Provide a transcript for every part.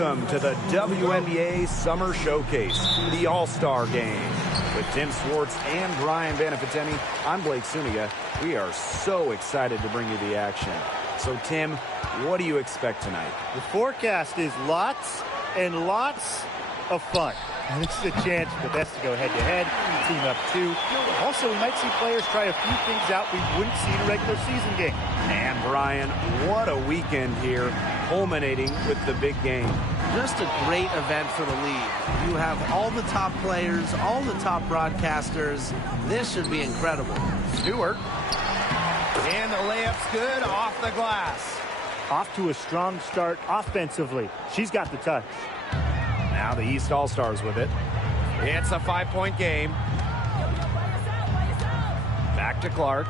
Welcome to the WNBA Summer Showcase, the All-Star Game. With Tim Swartz and Brian Banafiteni, I'm Blake Suniga. We are so excited to bring you the action. So, Tim, what do you expect tonight? The forecast is lots and lots of fun. And this is a chance for the best to go head-to-head, team up two. Also, we might see players try a few things out we wouldn't see in a regular season game. And, Brian, what a weekend here, culminating with the big game. Just a great event for the league. You have all the top players, all the top broadcasters. This should be incredible. Stewart. And the layup's good off the glass. Off to a strong start offensively. She's got the touch. Now the East All-Stars with it. It's a 5-point game. Back to Clark.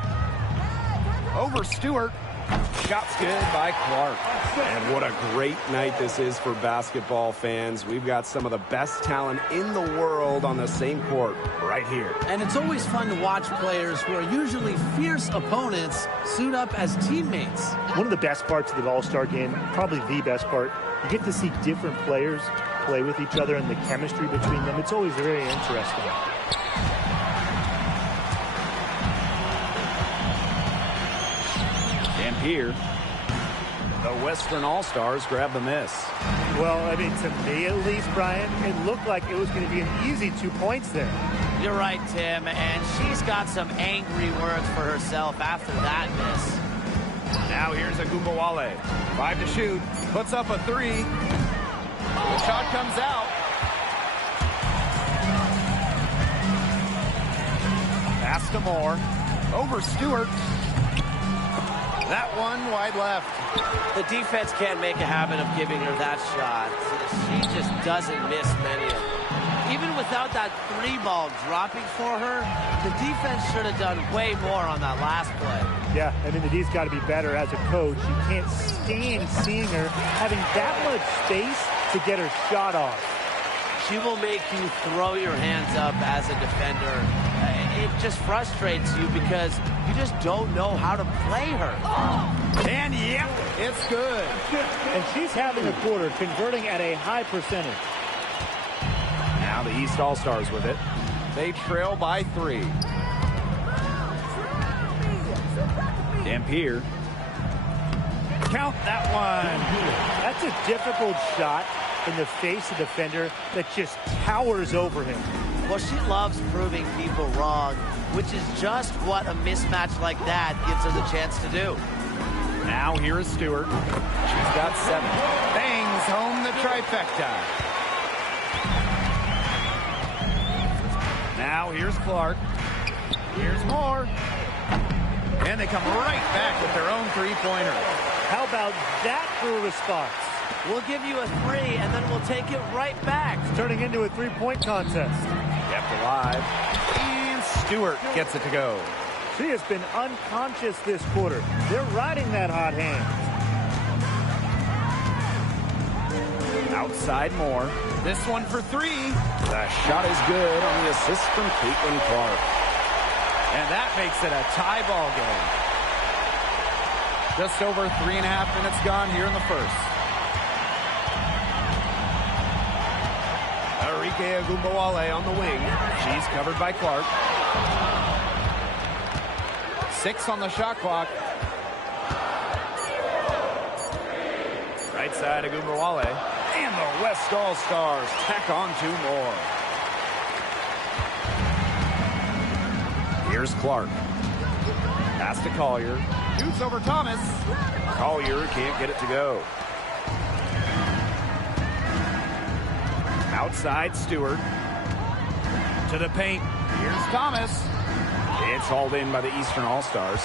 Over Stewart. Shot's good by Clark. And what a great night this is for basketball fans. We've got some of the best talent in the world on the same court right here. And it's always fun to watch players who are usually fierce opponents suit up as teammates. One of the best parts of the All-Star game, probably the best part, you get to see different players play with each other and the chemistry between them. It's always very interesting. And here, the Western All-Stars grab the miss. Well, I mean, to me at least, Brian, it looked like it was going to be an easy 2 points there. You're right, Tim, and she's got some angry words for herself after that miss. Now here's Agumbawale. 5 to shoot. Puts up a 3. The shot comes out. Pass to Moore. Over Stewart. That one wide left. The defense can't make a habit of giving her that shot. She just doesn't miss many of them. Even without that 3-ball dropping for her, the defense should have done way more on that last play. Yeah, I mean, the D's got to be better as a coach. You can't stand seeing her having that much space to get her shot off. She will make you throw your hands up as a defender. It just frustrates you because you just don't know how to play her. And yep, it's good. And she's having a quarter, converting at a high percentage. Now the East All-Stars with it. They trail by 3. Dampier. Count that one. That's a difficult shot in the face of a defender that just towers over him. Well, she loves proving people wrong, which is just what a mismatch like that gives her the chance to do. Now here is Stewart. She's got 7. Bangs home the trifecta. Now here's Clark. Here's Moore. And they come right back with their own 3-pointer. How about that for a response? We'll give you a 3, and then we'll take it right back. It's turning into a 3-point contest. Kept alive. And Stewart gets it to go. She has been unconscious this quarter. They're riding that hot hand. Outside Moore. This one for 3. The shot is good on the assist from Caitlin Clark. And that makes it a tie ball game. Just over 3.5 minutes gone here in the first. Arike Agumbawale on the wing. She's covered by Clark. 6 on the shot clock. Right side Agumbawale. And the West All-Stars tack on 2 more. Here's Clark. Pass to Collier. Shoots over Thomas. Collier can't get it to go. Outside Stewart. To the paint. Here's Thomas. It's hauled in by the Eastern All-Stars.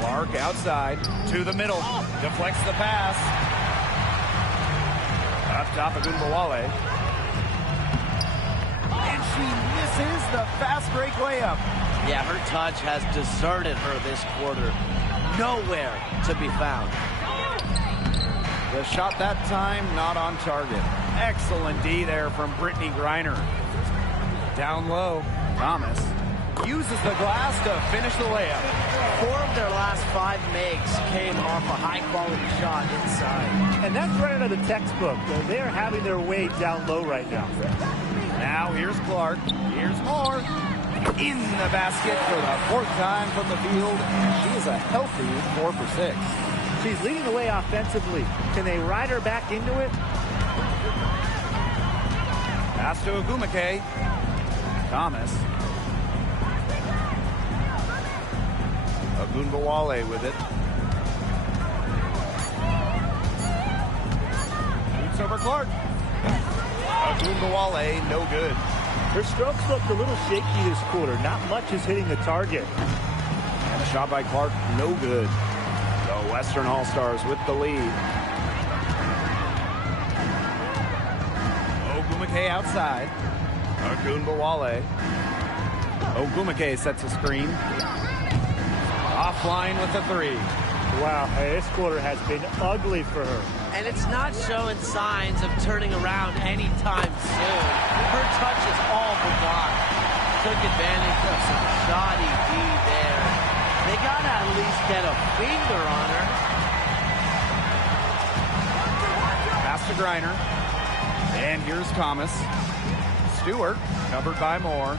Clark outside. To the middle. Deflects the pass. Up top of Agumbawale. And she misses the fast break layup. Yeah, her touch has deserted her this quarter. Nowhere to be found. The shot that time, not on target. Excellent D there from Brittany Griner. Down low, Thomas. uses the glass to finish the layup. 4 of their last 5 makes came off a high-quality shot inside. And that's right out of the textbook. They are having their way down low right now. Now here's Clark. Here's Moore. In the basket for the 4th time from the field. And she is a healthy 4 for 6. She's leading the way offensively. Can they ride her back into it? Pass to Ogumake. Thomas. Ogunbowale with it. Shoots over Clark. Ogunbowale, no good. Her strokes looked a little shaky this quarter. Not much is hitting the target. And a shot by Clark, no good. The Western All-Stars with the lead. Ogumake outside. Ogunbowale. Ogumake sets a screen. Offline with the 3. Wow, this quarter has been ugly for her. And it's not showing signs of turning around anytime soon. Her touch is all but gone. Took advantage of some shoddy D there. They got to at least get a finger on her. Pass to Griner. And here's Thomas. Stewart, covered by Moore.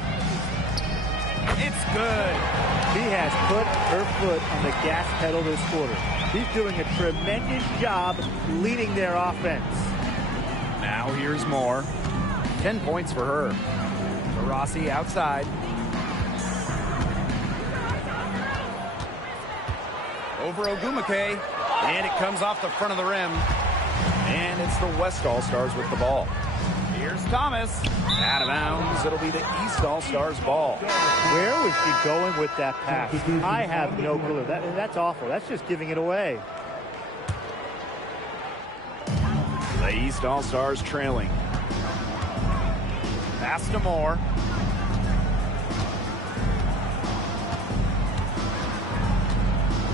It's good. She has put her foot on the gas pedal this quarter. She's doing a tremendous job leading their offense. Now here's Moore. 10 points for her. Rossi outside. Over Ogumake. And it comes off the front of the rim. And it's the West All-Stars with the ball. Here's Thomas. Out of bounds. It'll be the East All-Stars ball. Where was she going with that pass? I have no clue. That's awful. That's just giving it away. The East All-Stars trailing. Pass to Moore.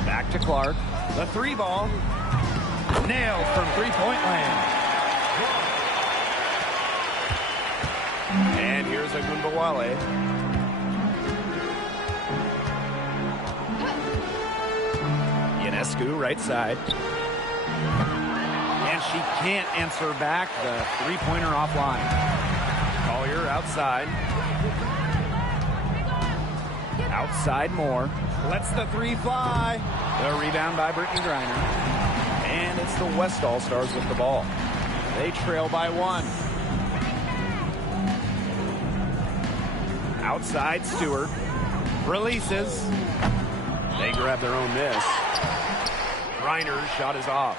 Back to Clark. The 3 ball. Nailed from three-point land. And here's Ogunbowale. Ionescu right side. And she can't answer back. The 3-pointer offline. Collier outside. Outside Moore. Lets the 3 fly. The rebound by Brittany Griner. And it's the West All-Stars with the ball. They trail by 1. Outside Stewart. Releases. They grab their own miss. Griner's shot is off.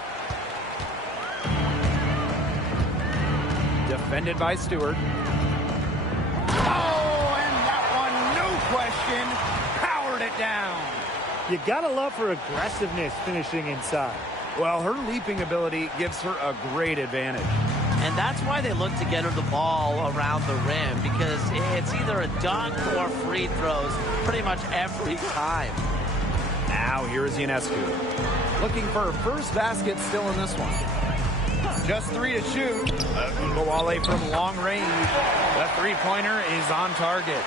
Defended by Stewart. Oh, and that one, no question, powered it down. You gotta love her aggressiveness finishing inside. Well, her leaping ability gives her a great advantage. And that's why they look to get her the ball around the rim, because it's either a dunk or free throws pretty much every time. Now here's Ionescu. Looking for her first basket still in this one. Just 3 to shoot. Ogunbowale from long range. The 3-pointer is on target.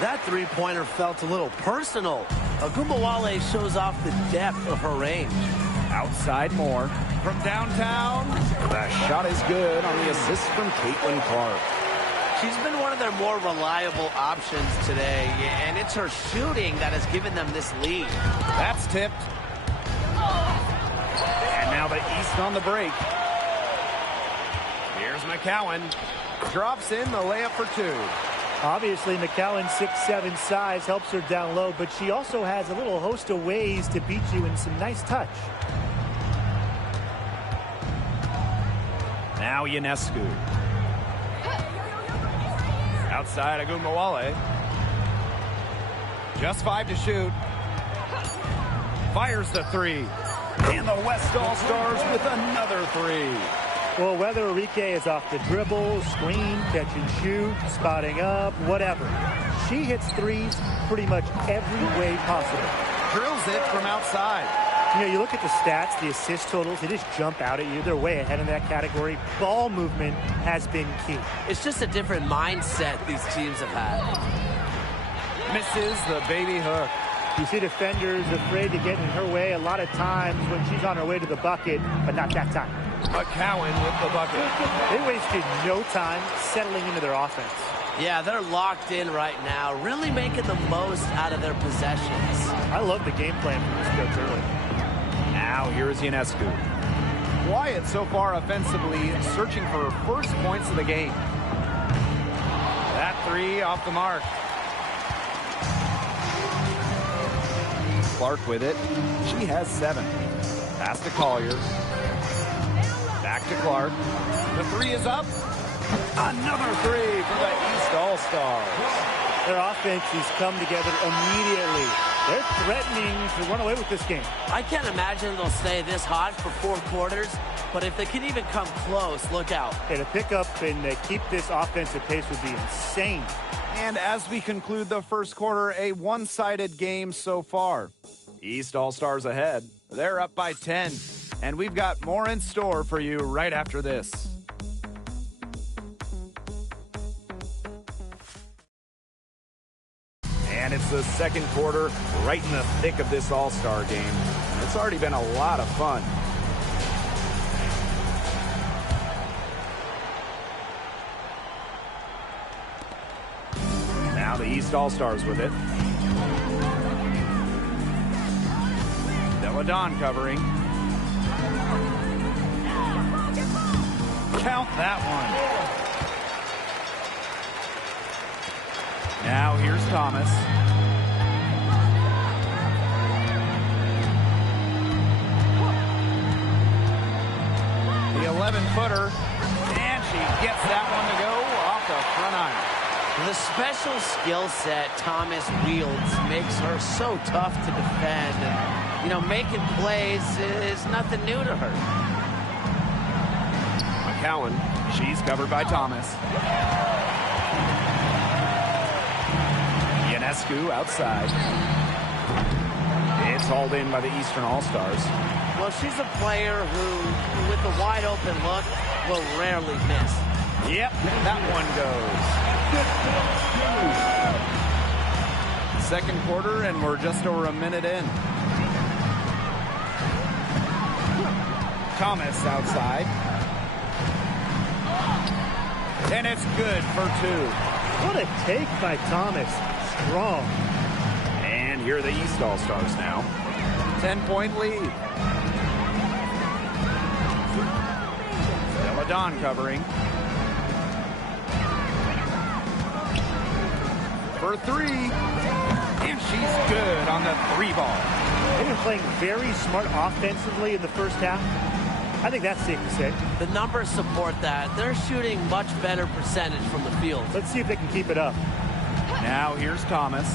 That 3-pointer felt a little personal. Ogunbowale shows off the depth of her range. Outside Moore. From downtown. The shot is good on the assist from Caitlin Clark. She's been one of their more reliable options today, and it's her shooting that has given them this lead. That's tipped. And now the East on the break. Here's McCowan. Drops in the layup for 2. Obviously, McCowan's 6'7" size helps her down low, but she also has a little host of ways to beat you in some nice touch. Now Ionescu. Outside Ogunbowale. Just 5 to shoot. Fires the 3. And the West All-Stars with another 3. Well, whether Enrique is off the dribble, screen, catch and shoot, spotting up, whatever, she hits threes pretty much every way possible. Drills it from outside. You know, you look at the stats, the assist totals, they just jump out at you. They're way ahead in that category. Ball movement has been key. It's just a different mindset these teams have had. Misses the baby hook. You see defenders afraid to get in her way a lot of times when she's on her way to the bucket, but not that time. McCowan with the bucket. They wasted no time settling into their offense. Yeah, they're locked in right now, really making the most out of their possessions. I love the game plan from this coach early. Now here's Ionescu. Quiet so far offensively, searching for first points of the game. That three off the mark. Clark with it. She has 7. Pass to Collier. Back to Clark. The three is up. Another three for the East All-Stars. Their offenses come together immediately. They're threatening to run away with this game. I can't imagine they'll stay this hot for 4 quarters, but if they can even come close, look out. And to pick up and keep this offensive pace would be insane. And as we conclude the first quarter, a one-sided game so far. East All-Stars ahead. They're up by 10. And we've got more in store for you right after this. And it's the second quarter, right in the thick of this All-Star game. It's already been a lot of fun. Now the East All-Stars with it. Deladon covering. Count that one. Now here's Thomas. The 11-footer, and she gets that one to go off the front iron. The special skill set Thomas wields makes her so tough to defend. And, you know, making plays is nothing new to her. McCowan, she's covered by Thomas. Ionescu outside. It's hauled in by the Eastern All-Stars. Well, she's a player who, with a wide open look, will rarely miss. Yep, that one goes. Second quarter, and we're just over a minute in. Thomas outside. And it's good for 2. What a take by Thomas. Strong. And here are the East All-Stars now. 10-point lead. Deladon covering. For 3. And she's good on the 3 ball. They've been playing very smart offensively in the first half. I think that's safe to say. The numbers support that. They're shooting much better percentage from the field. Let's see if they can keep it up. Now here's Thomas.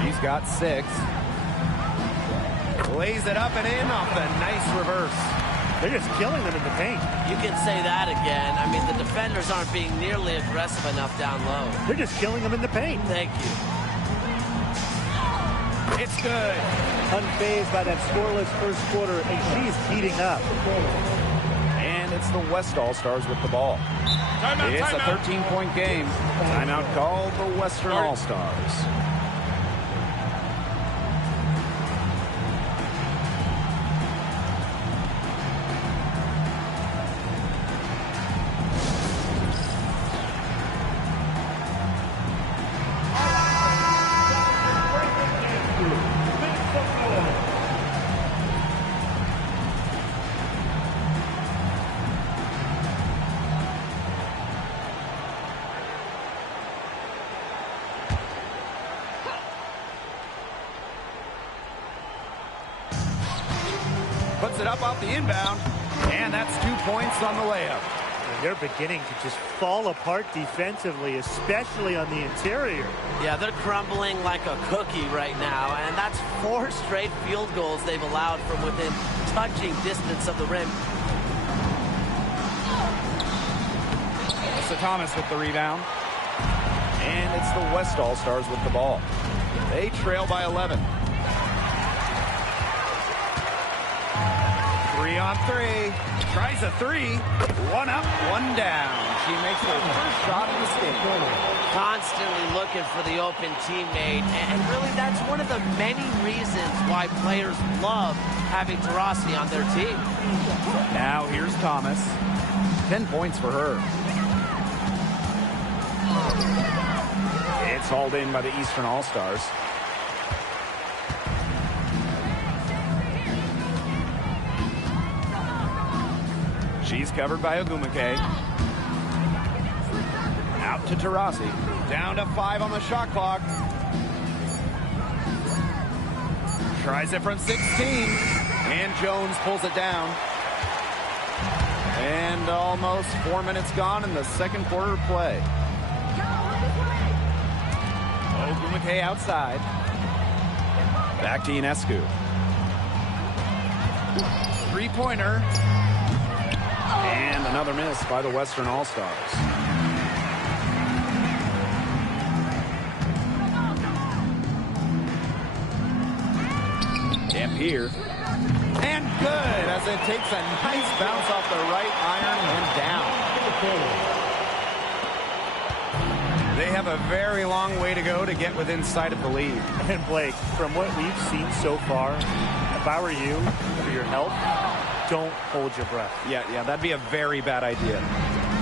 She's got 6. Lays it up and in off the nice reverse. They're just killing them in the paint. You can say that again. I mean, the defenders aren't being nearly aggressive enough down low. They're just killing them in the paint. Thank you. It's good. Unfazed by that scoreless first quarter, and she's heating up. And it's the West All-Stars with the ball. It's a 13-point game. Timeout called the Western All-Stars. Puts it up off the inbound, and that's 2 points on the layup. And they're beginning to just fall apart defensively, especially on the interior. Yeah, they're crumbling like a cookie right now, and that's 4 straight field goals they've allowed from within touching distance of the rim. Melissa Thomas with the rebound. And it's the West All-Stars with the ball. They trail by 11. 3 on 3. Tries a 3. 1 up, 1 down. she makes her first shot in this game. Constantly looking for the open teammate, and really that's one of the many reasons why players love having Taurasi on their team. Now here's Thomas. 10 points for her. It's hauled in by the Eastern All-Stars. She's covered by Ogumake. Out to Taurasi. Down to 5 on the shot clock. Tries it from 16. And Jones pulls it down. And almost 4 minutes gone in the second quarter of play. Ogumake outside. Back to Ionescu. Three-pointer. And another miss by the Western All-Stars. Dampier. And good as it takes a nice bounce off the right iron and down. They have a very long way to go to get within sight of the lead. And Blake, from what we've seen so far, if I were you, for your health, don't hold your breath. Yeah, that'd be a very bad idea.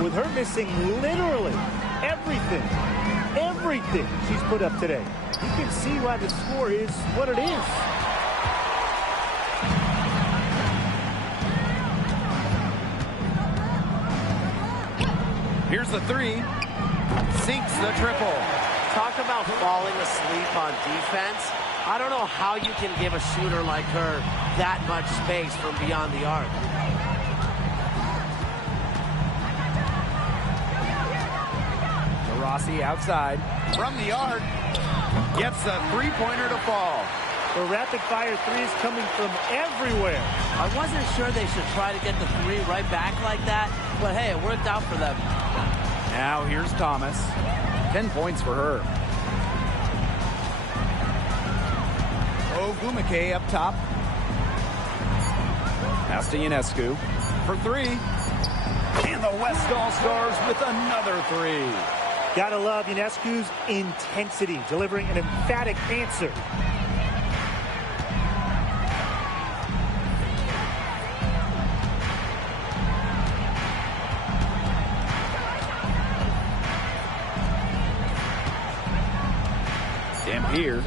With her missing literally everything she's put up today, you can see why the score is what it is. Here's the three. Sinks the triple. Talk about falling asleep on defense. I don't know how you can give a shooter like her that much space from beyond the arc. Taurasi outside. From the arc. Gets a three-pointer to fall. The rapid-fire three is coming from everywhere. I wasn't sure they should try to get the three right back like that, but hey, it worked out for them. Now here's Thomas. 10 points for her. Ogumake up top. Pass to Ionescu for three. And the West All-Stars with another three. Gotta love Ionescu's intensity, delivering an emphatic answer. Dampier.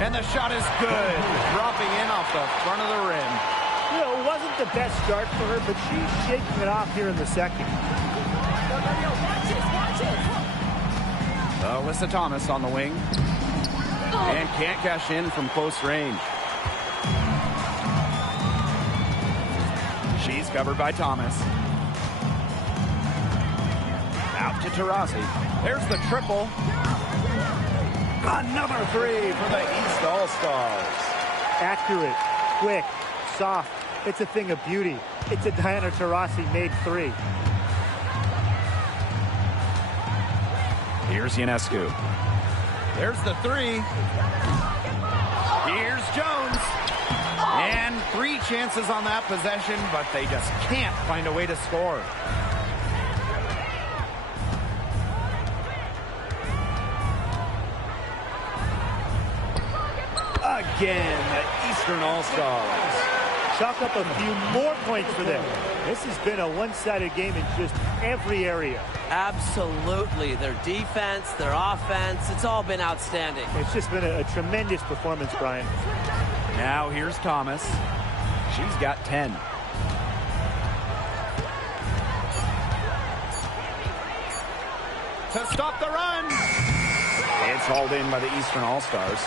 And the shot is good. Dropping in off the front of the rim. You know, it wasn't the best start for her, but she's shaking it off here in the second. Alyssa Thomas on the wing. And can't cash in from close range. She's covered by Thomas. Out to Taurasi. There's the triple. Another three for the East All-Stars. Accurate, quick, soft. It's a thing of beauty. It's a Diana Taurasi made three. Here's Ionescu. There's the three. Here's Jones. And 3 chances on that possession, but they just can't find a way to score. Again, the Eastern All-Stars. Chalk up a few more points for them. This has been a one-sided game in just every area. Absolutely. Their defense, their offense, it's all been outstanding. It's just been a tremendous performance, Brian. Now here's Thomas. She's got 10. To stop the run. It's hauled in by the Eastern All-Stars.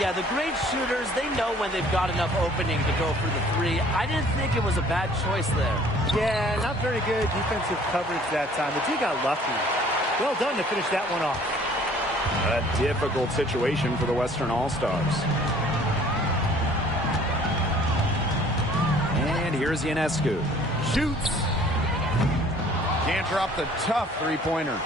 Yeah, the great shooters, they know when they've got enough opening to go for the three. I didn't think it was a bad choice there. Yeah, not very good defensive coverage that time. The team got lucky. Well done to finish that one off. A difficult situation for the Western All-Stars. And here's Ionescu. Shoots. Can't drop the tough three-pointer.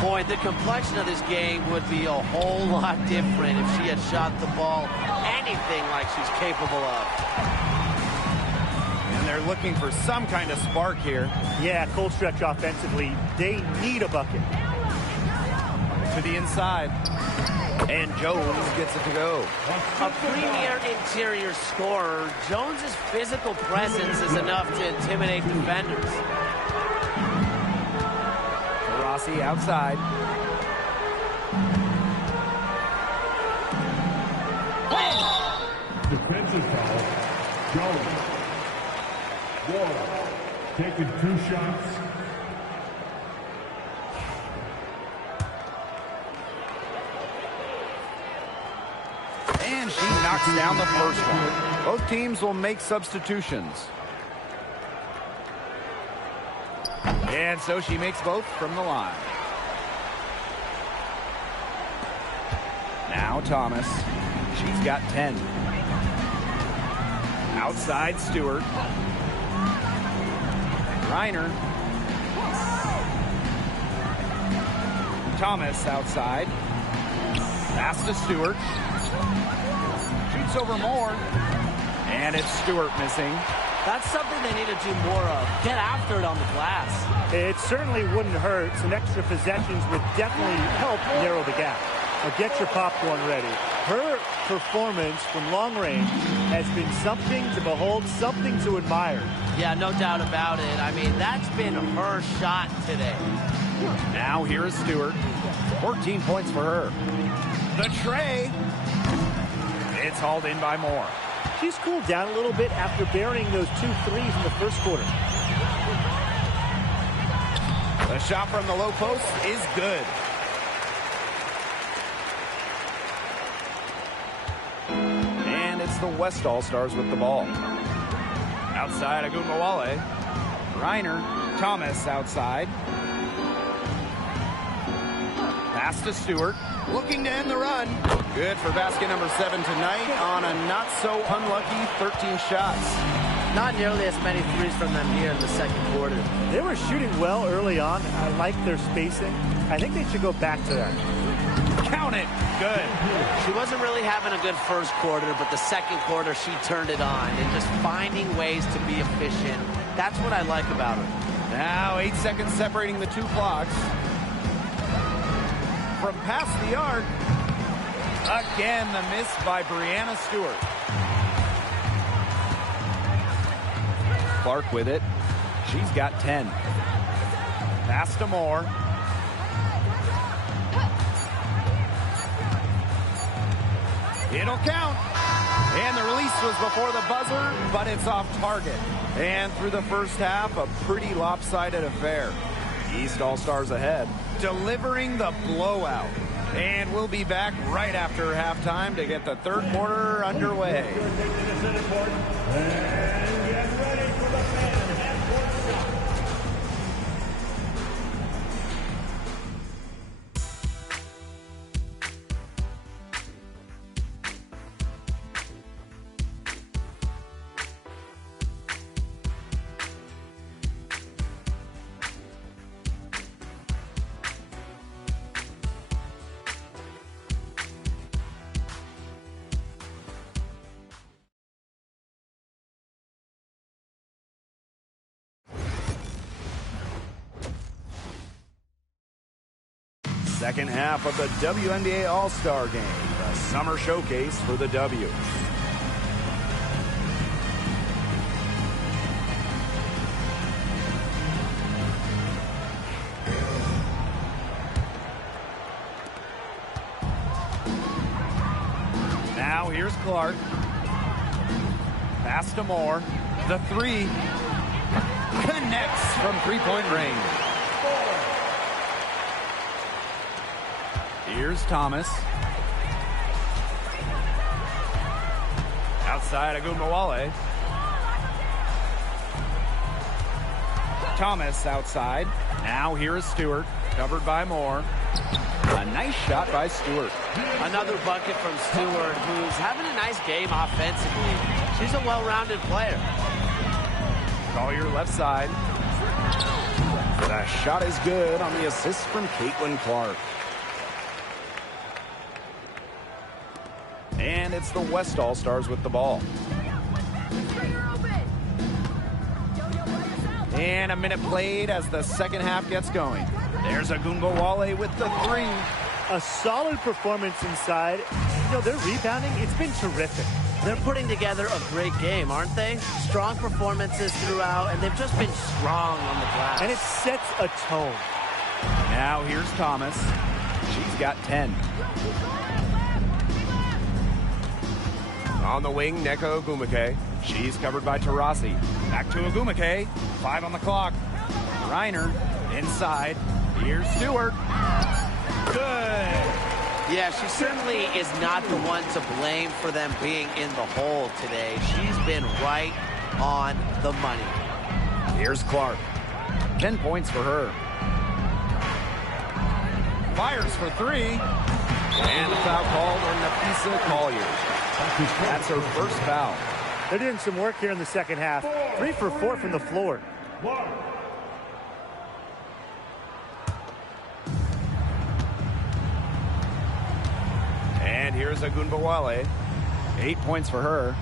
Boy, the complexion of this game would be a whole lot different if she had shot the ball anything like she's capable of. And they're looking for some kind of spark here. Yeah, cold stretch offensively. They need a bucket. To the inside. And Jones gets it to go. A premier interior scorer, Jones's physical presence is enough to intimidate defenders. Rossi outside. Defensive foul. Jones. Wall. Taking 2 shots. And she knocks down the first one. Both teams will make substitutions. And so she makes both from the line. Now Thomas. She's got 10. Outside Stewart. Reiner. Thomas outside. Pass to Stewart. Shoots over Moore. And it's Stewart missing. That's something they need to do more of. Get after it on the glass. It certainly wouldn't hurt. Some extra possessions would definitely help narrow the gap. Now get your popcorn ready. Her performance from long range has been something to behold, something to admire. Yeah, no doubt about it. I mean, that's been her shot today. Now here is Stewart. 14 points for her. The tray. It's hauled in by Moore. She's cooled down a little bit after burying those 2 threes in the first quarter. The shot from the low post is good. And it's the West All-Stars with the ball. Outside Agunmawale. Reiner. Thomas outside. Pass to Stewart. Looking to end the run. Good for basket number 7 tonight on a not-so-unlucky 13 shots. Not nearly as many threes from them here in the second quarter. They were shooting well early on. I like their spacing. I think they should go back to that. Count it. Good. She wasn't really having a good first quarter, but the second quarter she turned it on and just finding ways to be efficient. That's what I like about her. Now 8 seconds separating the 2 clocks. From past the arc. Again, the miss by Breanna Stewart. Clark with it. She's got 10. Pass to Moore. It'll count. And the release was before the buzzer, but it's off target. And through the first half, a pretty lopsided affair. East All-Stars ahead, delivering the blowout. And we'll be back right after halftime to get the third quarter underway. Second half of the WNBA All-Star Game, the summer showcase for the W. Now here's Clark. Pass to Moore. The 3 connects from three-point range. Here's Thomas. Outside Agunmawale. Thomas outside. Now here is Stewart. Covered by Moore. A nice shot by Stewart. Another bucket from Stewart, who's having a nice game offensively. She's a well-rounded player. Collier left side. The shot is good on the assist from Caitlin Clark. And it's the West All-Stars with the ball. And a minute played as the second half gets going. There's Agunbowale with the three. A solid performance inside. You know, their rebounding, it's been terrific. They're putting together a great game, aren't they? Strong performances throughout, and they've just been strong on the glass. And it sets a tone. Now here's Thomas. She's got 10. On the wing, Neko Ogumake. She's covered by Taurasi. Back to Ogumake. 5 on the clock. Reiner inside. Here's Stewart. Good. Yeah, she certainly is not the one to blame for them being in the hole today. She's been right on the money. Here's Clark. 10 points for her. Fires for 3. And a foul called on Napisa Collier. That's her first foul. They're doing some work here in the second half. 3 for 4 from the floor. And here's Agunbowale. 8 points for her.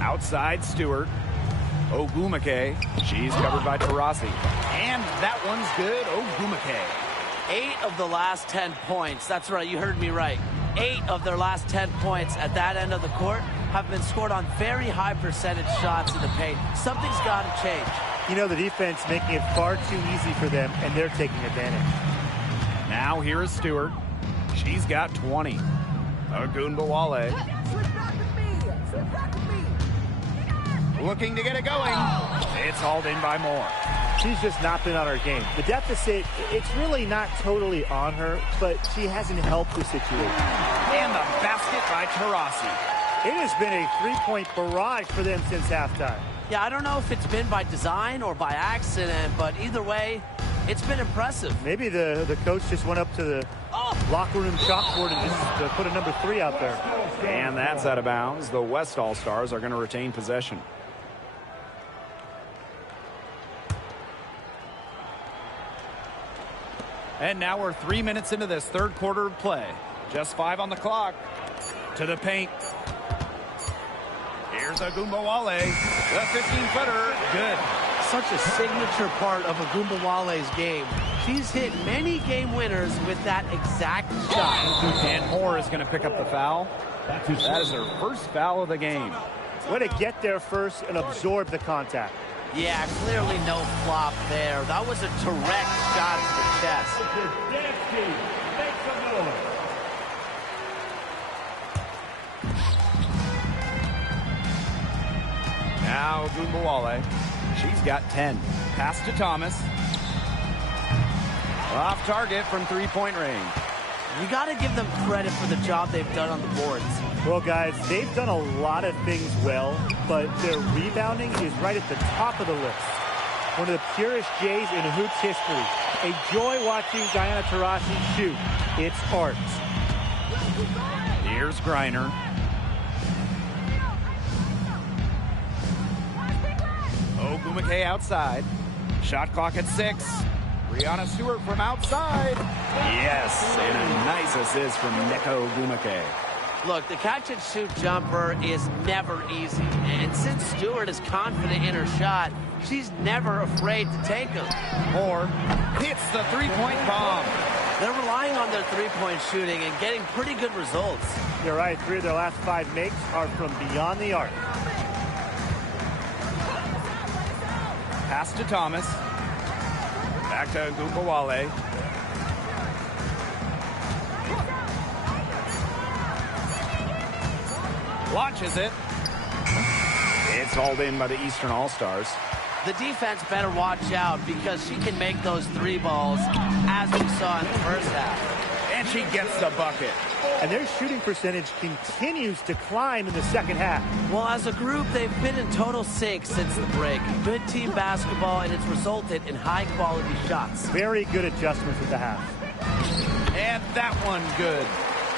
Outside Stewart. Ogumake. She's covered by Taurasi. And that one's good. Ogumake. 8 of the last 10 points. That's right, you heard me right. 8 of their last 10 points at that end of the court have been scored on very high percentage shots in the paint. Something's got to change. You know, the defense making it far too easy for them, and they're taking advantage. Now here is Stewart. She's got 20. Agunbowale. Looking to get it going. It's hauled in by Moore. She's just not been on her game. The deficit, it's really not totally on her, but she hasn't helped the situation. And the basket by Taurasi. It has been a three-point barrage for them since halftime. Yeah, I don't know if it's been by design or by accident, but either way, it's been impressive. Maybe the coach just went up to the locker room chalkboard and just put a number 3 out there. And that's out of bounds. The West All-Stars are going to retain possession. And now we're 3 minutes into this third quarter of play. Just 5 on the clock. To the paint. Here's Agunbowale. The 15-footer. Good. Such a signature part of Agunbowale's game. She's hit many game winners with that exact shot. And Moore is going to pick up the foul. That is her first foul of the game. Way to get there first and absorb the contact. Yeah, clearly no flop there. That was a direct shot to the chest. Now Agunbowale. She's got 10. Pass to Thomas. Off target from three-point range. You got to give them credit for the job they've done on the boards. Well, guys, they've done a lot of things well, but their rebounding is right at the top of the list. One of the purest Jays in hoops history. A joy watching Diana Taurasi shoot. It's art. Here's Griner. Ogumake outside. Shot clock at 6. Brianna Stewart from outside. Yes, and a nice assist from Neko Ogumake. Look, the catch-and-shoot jumper is never easy. And since Stewart is confident in her shot, she's never afraid to take them. Moore hits the three-point bomb. They're relying on their three-point shooting and getting pretty good results. You're right. 3 of their last 5 makes are from beyond the arc. Pass to Thomas. Back to Agunbowale. Launches it. It's hauled in by the Eastern All-Stars. The defense better watch out because she can make those 3 balls as we saw in the first half. And she gets the bucket. And their shooting percentage continues to climb in the second half. Well, as a group, they've been in total sync since the break. Good team basketball, and it's resulted in high-quality shots. Very good adjustments at the half. And that one good.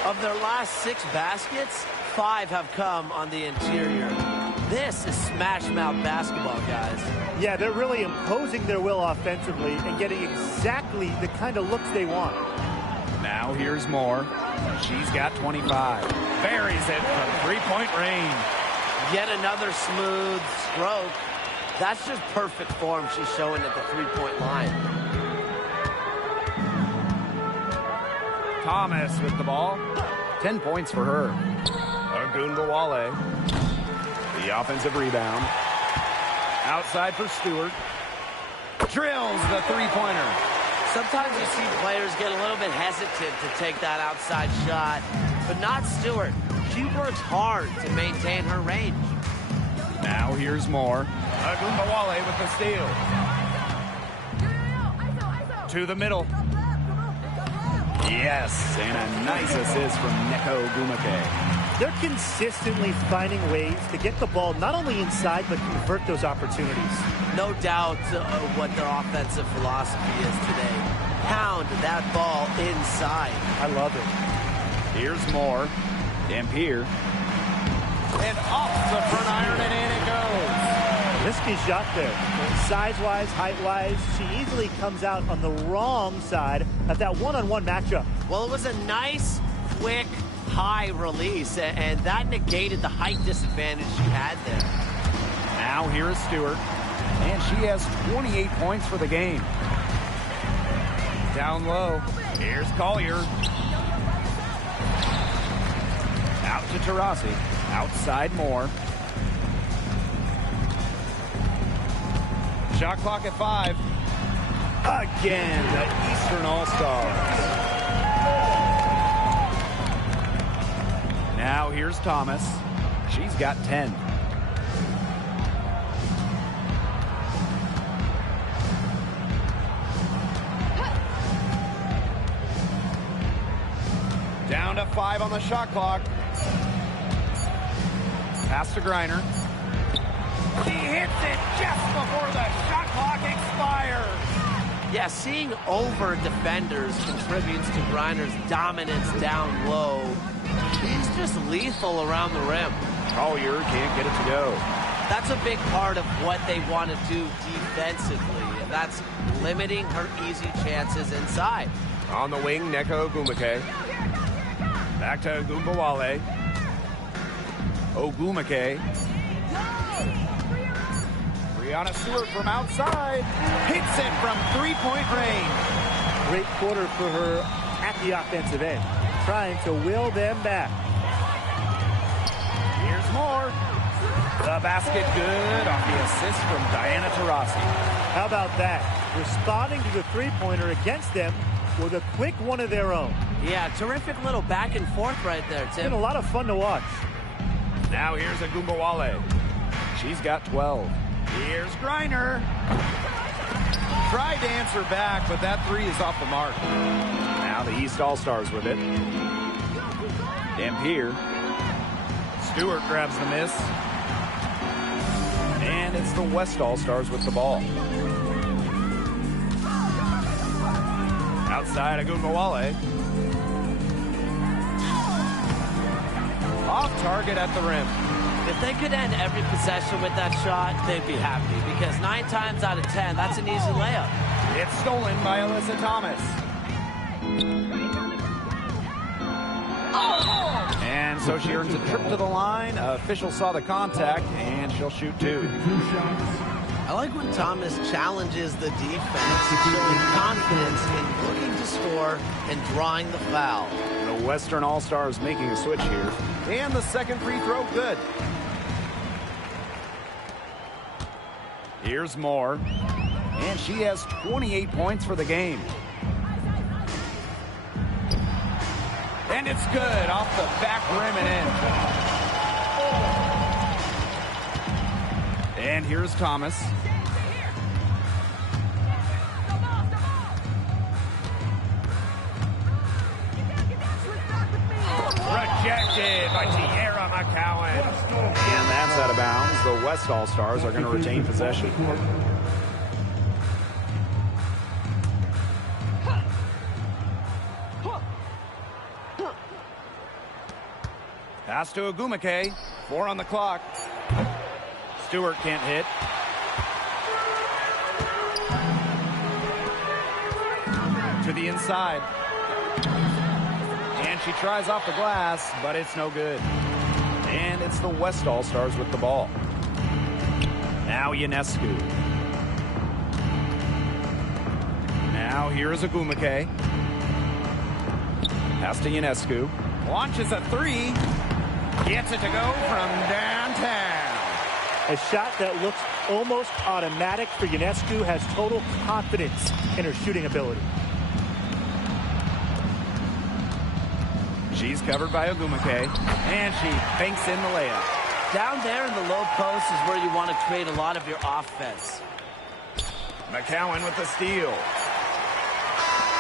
Of their last 6 baskets, 5 have come on the interior. This is smash-mouth basketball, guys. Yeah, they're really imposing their will offensively and getting exactly the kind of looks they want. Now here's Moore. She's got 25. Buries it from three-point range. Yet another smooth stroke. That's just perfect form she's showing at the three-point line. Thomas with the ball. 10 points for her. Ogunbowale. The offensive rebound. Outside for Stewart. Drills the three-pointer. Sometimes you see players get a little bit hesitant to take that outside shot, but not Stewart. She works hard to maintain her range. Now here's more. Ogunbowale with the steal. To the middle. Yes, and a nice assist from Neko Ogumake. They're consistently finding ways to get the ball not only inside, but convert those opportunities. No doubt what their offensive philosophy is today. Pound that ball inside. I love it. Here's more. Dampier. And off the front iron, and in it goes. Risky shot there. Size-wise, height-wise, she easily comes out on the wrong side of that one-on-one matchup. Well, it was a nice, quick, high release, and that negated the height disadvantage she had there. Now here is Stewart, and she has 28 points for the game. Down low. Here's Collier. Out to Taurasi. Outside more. Shot clock at 5. Again, the Eastern All-Stars. Now here's Thomas. She's got 10. Down to 5 on the shot clock. Pass to Griner. She hits it just before the shot clock expires. Yeah, seeing over defenders contributes to Griner's dominance down low. She's just lethal around the rim. Collier can't get it to go. That's a big part of what they want to do defensively, and that's limiting her easy chances inside. On the wing, Neko Ogumake. Back to Ogunbowale. Ogumake. Brianna Stewart from outside. Hits it from three-point range. Great quarter for her at the offensive end, trying to will them back. Here's more. The basket good off the assist from Diana Taurasi. How about that? Responding to the three-pointer against them with a quick one of their own. Yeah, terrific little back and forth right there, It's Tim. been a lot of fun to watch. Now here's Ogunbowale. She's got 12. Here's Griner. Tried to answer back, but that three is off the mark. Now the East All-Stars with it. Dampier. Stewart grabs the miss. And it's the West All-Stars with the ball. Outside Ogunbowale. Off target at the rim. If they could end every possession with that shot, they'd be happy, because 9 times out of 10, that's an easy layup. It's stolen by Alyssa Thomas. And so she earns a trip to the line. Official saw the contact, and she'll shoot 2. 2 shots. I like when Thomas challenges the defense, showing confidence in looking to score and drawing the foul. The Western All-Stars making a switch here. And the second free throw, good. Here's Moore. And she has 28 points for the game. And it's good off the back rim and in. And here's Thomas. Rejected by Tierra McCowan. And that's out of bounds. The West All-Stars are going to retain possession. Pass to Ogumake. 4 on the clock. Stewart can't hit. To the inside. And she tries off the glass, but it's no good. And it's the West All-Stars with the ball. Now Ionescu. Now here's Agumake. Pass to Ionescu. Launches a three. Gets it to go from downtown. A shot that looks almost automatic for Ionescu, has total confidence in her shooting ability. She's covered by Agumake, and she banks in the layup. Down there in the low post is where you want to create a lot of your offense. McCowan with the steal.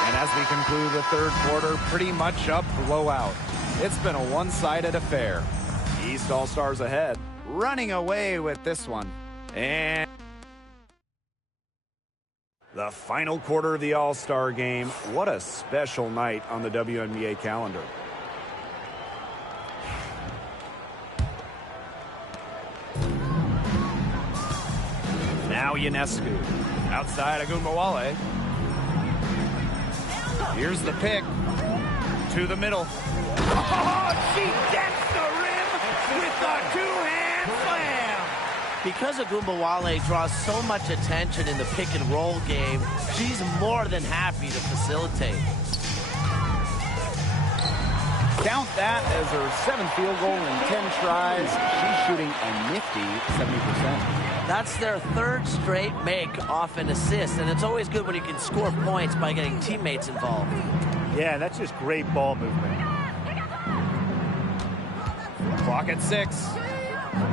And as we conclude the third quarter, pretty much a blowout. It's been a one-sided affair. East All-Stars ahead, running away with this one. And the final quarter of the All-Star game. What a special night on the WNBA calendar. Now Ionescu. Outside Agumbawale. Here's the pick. To the middle. Oh, she gets the rim with the two-hand slam. Because Agumbawale draws so much attention in the pick and roll game, she's more than happy to facilitate. Count that as her 7th field goal in 10 tries. She's shooting a nifty 70%. That's their third straight make off an assist, and it's always good when you can score points by getting teammates involved. Yeah, that's just great ball movement. Clock at 6.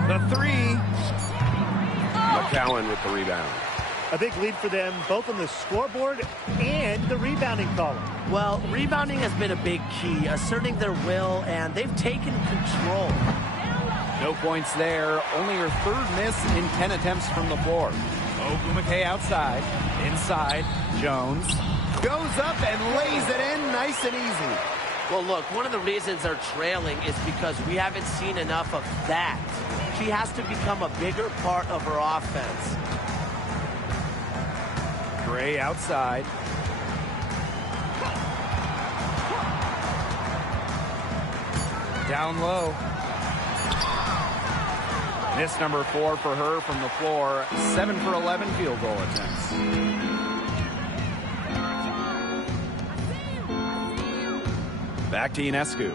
The three. McCowan with the rebound. A big lead for them, both on the scoreboard and the rebounding column. Well, rebounding has been a big key, asserting their will, and they've taken control. No points there. Only her third miss in 10 attempts from the floor. Ogumake outside. Inside. Jones goes up and lays it in nice and easy. Well, look, one of the reasons they're trailing is because we haven't seen enough of that. She has to become a bigger part of her offense. Gray outside. Down low. Miss number 4 for her from the floor. 7 for 11 field goal attempts. Back to Ionescu.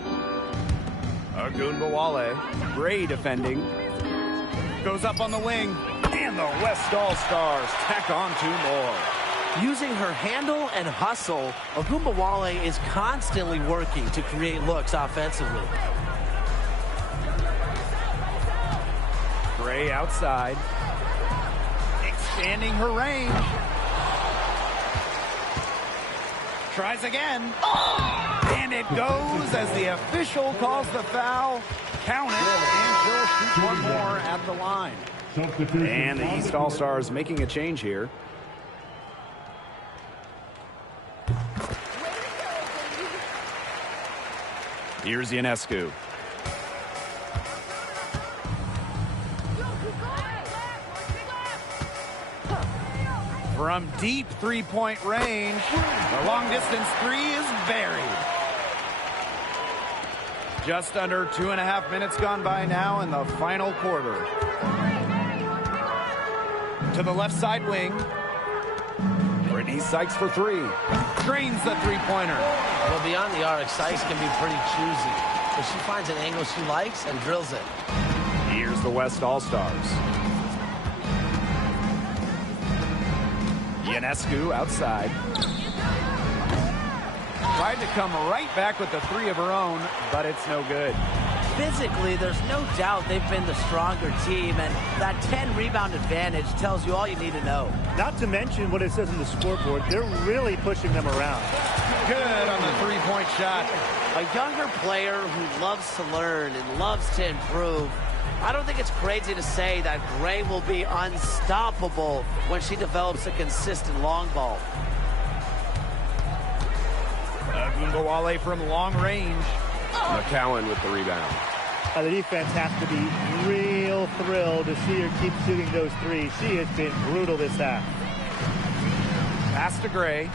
Agumbawale. Gray defending. Goes up on the wing. And the West All-Stars tack on 2 more. Using her handle and hustle, Agumbawale is constantly working to create looks offensively. Gray outside. Expanding her range. Tries again. And it goes as the official calls the foul. Count it, and she'll shoot one more at the line. And the East All-Stars making a change here. Here's Ionescu. From deep three-point range, the long-distance three is buried. Just under 2.5 minutes gone by now in the final quarter. To the left side wing. Brittany Sykes for 3. Drains the three-pointer. Well, beyond the arc, Sykes can be pretty choosy, but she finds an angle she likes and drills it. Here's the West All-Stars. Ionescu outside. Tried to come right back with the 3 of her own, but it's no good. Physically, there's no doubt they've been the stronger team, and that 10-rebound advantage tells you all you need to know. Not to mention what it says on the scoreboard, they're really pushing them around. Good on the three-point shot. A younger player who loves to learn and loves to improve. I don't think it's crazy to say that Gray will be unstoppable when she develops a consistent long ball. Agumbawale from long range. McCowan with the rebound. The defense has to be real thrilled to see her keep shooting those threes. She has been brutal this half. Pass to Gray.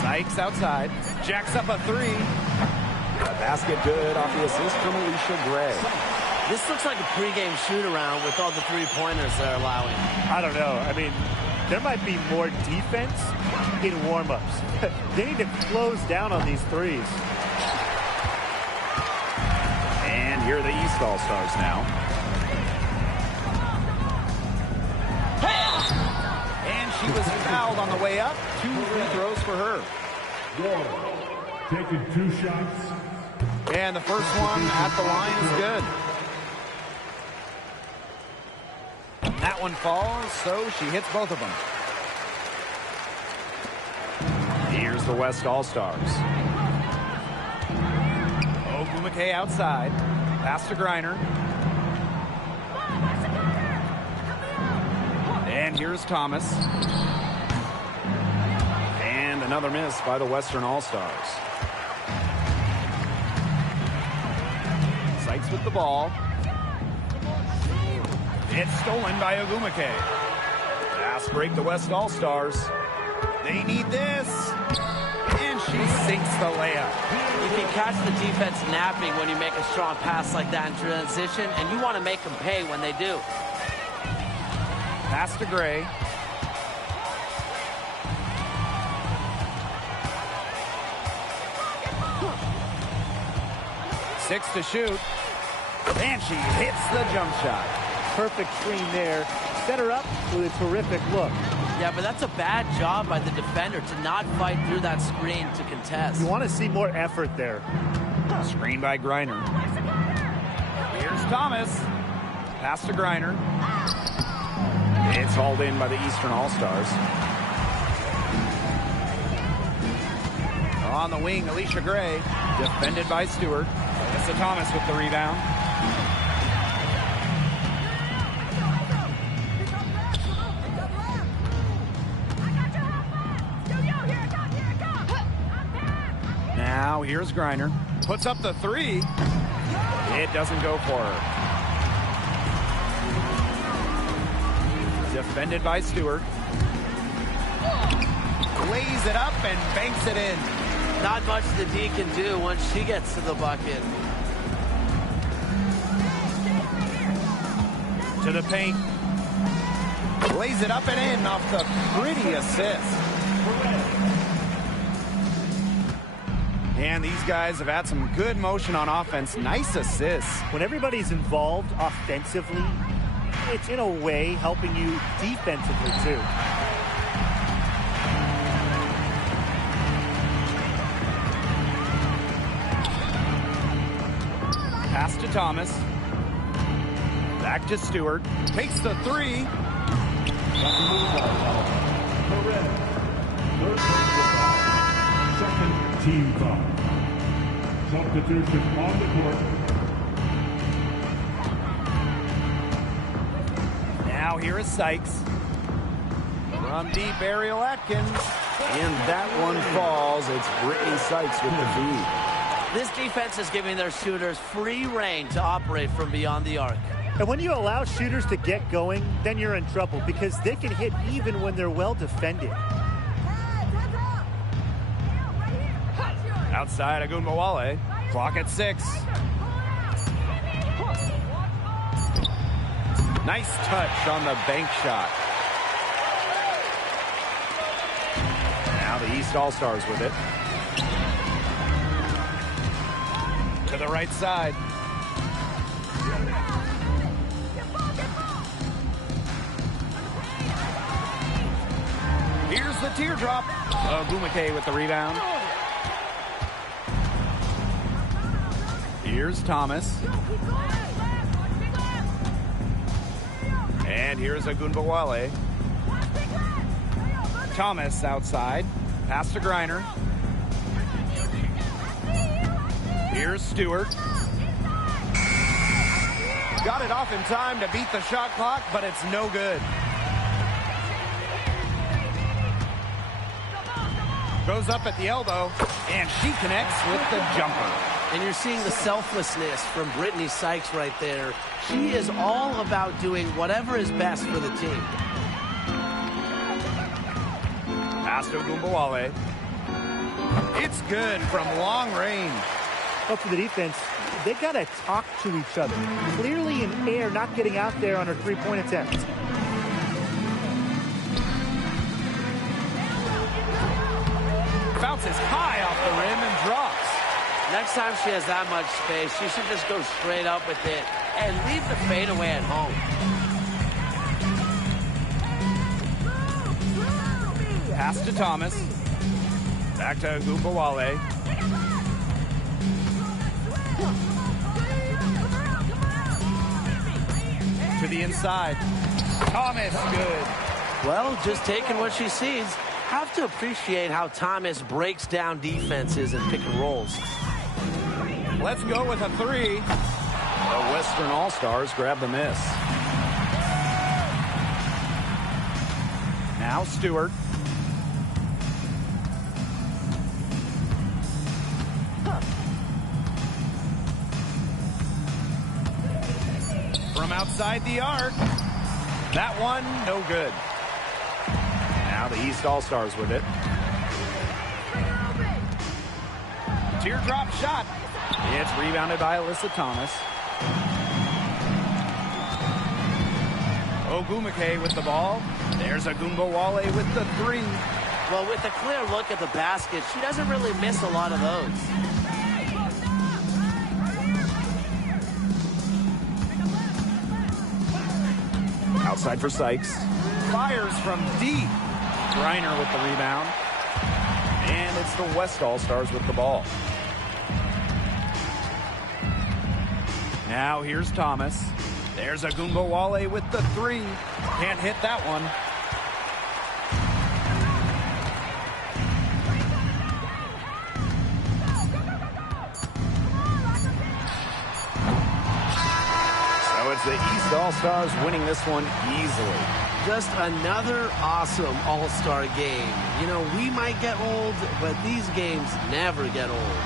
Sykes outside. Jacks up a 3. Basket good off the assist from Alicia Gray. This looks like a pregame shoot-around with all the three-pointers they're allowing. I don't know. I mean, there might be more defense in warm-ups. They need to close down on these threes. And here are the East All-Stars now. And she was fouled on the way up. 2 free throws for her. Taking 2 shots. And the first one at the line is good. That one falls, so she hits both of them. Here's the West All-Stars. Ogumake outside. Pass to Griner. And here's Thomas. And another miss by the Western All-Stars. Sykes with the ball. It's stolen by Ogumake. Fast break the West All-Stars. They need this. And she sinks the layup. You can catch the defense napping when you make a strong pass like that in transition, and you want to make them pay when they do. Pass to Gray. Six to shoot. And she hits the jump shot. Perfect screen there. Set her up with a terrific look. Yeah, but that's a bad job by the defender to not fight through that screen to contest. You want to see more effort there. Screen by Griner. Here's Thomas. Pass to Griner. It's hauled in by the Eastern All-Stars. On the wing, Alicia Gray. Defended by Stewart. Alyssa Thomas with the rebound. Now here's Griner. Puts up the 3. It doesn't go for her. Defended by Stewart. Lays it up and banks it in. Not much the D can do once she gets to the bucket. To the paint. Lays it up and in off the pretty assist. And these guys have had some good motion on offense. Nice assists. When everybody's involved offensively, it's in a way helping you defensively too. Pass to Thomas. Back to Stewart. Takes the 3. Second team foul. Substitution on the court. Now here is Sykes. From deep, Ariel Atkins. And that one falls. It's Brittany Sykes with the feed. This defense is giving their shooters free reign to operate from beyond the arc. And when you allow shooters to get going, then you're in trouble because they can hit even when they're well defended. Outside, Agunbawale. Clock at 6. Nice touch on the bank shot. Now the East All-Stars with it. To the right side. Here's the teardrop. Ogumake with the rebound. Here's Thomas. And here's Agunbawale. Thomas outside. Pass to Griner. Here's Stewart. Got it off in time to beat the shot clock, but it's no good. Goes up at the elbow, and she connects with the jumper. And you're seeing the selflessness from Brittany Sykes right there. She is all about doing whatever is best for the team. Pass to Agunbawale. It's good from long range. But for the defense, they got to talk to each other. Clearly in air, not getting out there on her three-point attempt. Bounces high off the rim and drops. Next time she has that much space, she should just go straight up with it and leave the fadeaway at home. Pass to Thomas. Back to Gumbawale. To the inside. Thomas, good. Well, just taking what she sees. Have to appreciate how Thomas breaks down defenses and pick and rolls. Let's go with a three. The Western All-Stars grab the miss. Now Stewart. From outside the arc. That one, no good. Now the East All-Stars with it. Teardrop shot. It's rebounded by Alyssa Thomas. Ogumake with the ball. There's Agumbawale with the three. Well, with a clear look at the basket, she doesn't really miss a lot of those. Outside for Sykes. Fires from deep. Griner with the rebound. And it's the West All-Stars with the ball. Now here's Thomas. There's Agumbawale with the three. Can't hit that one. So it's the East All-Stars winning this one easily. Just another awesome All-Star game. You know, we might get old, but these games never get old.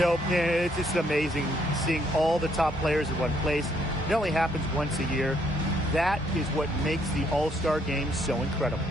Nope, it's just amazing seeing all the top players in one place. It only happens once a year. That is what makes the All-Star game so incredible.